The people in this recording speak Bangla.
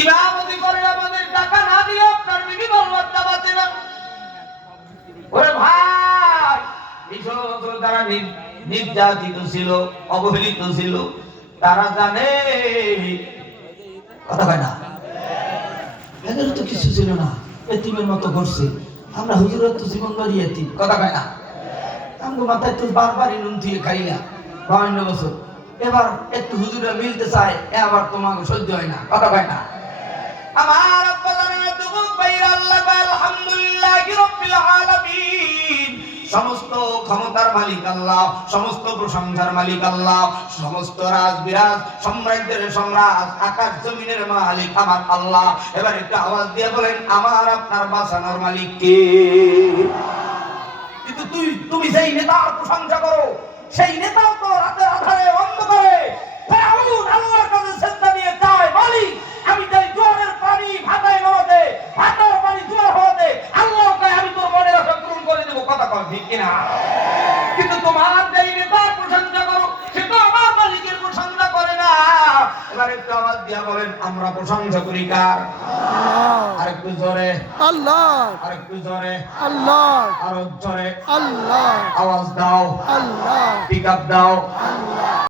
ইমামতি করে আমাদের টাকা না দিয়ে আপনার বিবি বলবারটা বাঁচে না। ওরে ভাই, এই সমস্ত তারা নির্যাতিত ছিল, অবহেলিত ছিল, তারা জানে কথা হয় না। এদের তো কিছু ছিল না, এতিমের মতো করছে। আমরা হুজুরের তো জীবন বাড়ি এতিম, কথা হয় না। আমগো মাথায় তো বারবারই নুন দিয়ে খাইলা 52 বছর, এবার একটু হুজুরে মিলতে চায়, আবার তোমাকে সহ্য হয় না, কথা হয় না। আমার আব্বা জানেন দুঃখ পাইরা আল্লাহ আলহামদুলিল্লাহি রাব্বিল আলামিন। সমস্ত ক্ষমতার মালিক আল্লাহ, সমস্ত প্রশংসার মালিক আল্লাহ, সমস্ত রাজবিরাজ সম্রাজ্যের সম্রাট, আকাশ জমিনের মালিক আমার আল্লাহ। এবার একটু আওয়াজ দিয়ে বলেন, আমার আপনার বাঁচানোর মালিক কে? কিন্তু তুমি যেই নেতার প্রশংসা করো, সেই নেতাও তো রাতের আধারে অন্ধকারে ফেরাউন আল্লাহর কাছে সেজদা দিয়ে চায়, মালিক আমি চাই জোয়ারের পানি ভাটায় নামাতে, ভাটার পানি জোয়ার হওয়াতে, আল্লাহ কয় আমি তোর মনের আশা পূরণ করে দেব, কথা কয় ঠিক কিনা? কিন্তু তোমার যেই নেতার প্রশংসা করো, সে তো আমার মালিকের প্রশংসা করে না। এবার একটু আওয়াজ দিয়া বলেন, আমরা প্রশংসা করি কার? আরেকটু জোরে আল্লাহ, আরেকটু জোরে আল্লাহ, আরো জোরে আল্লাহ, আওয়াজ দাও, আল্লাহ, পিক আপ দাও। আল্লাহ।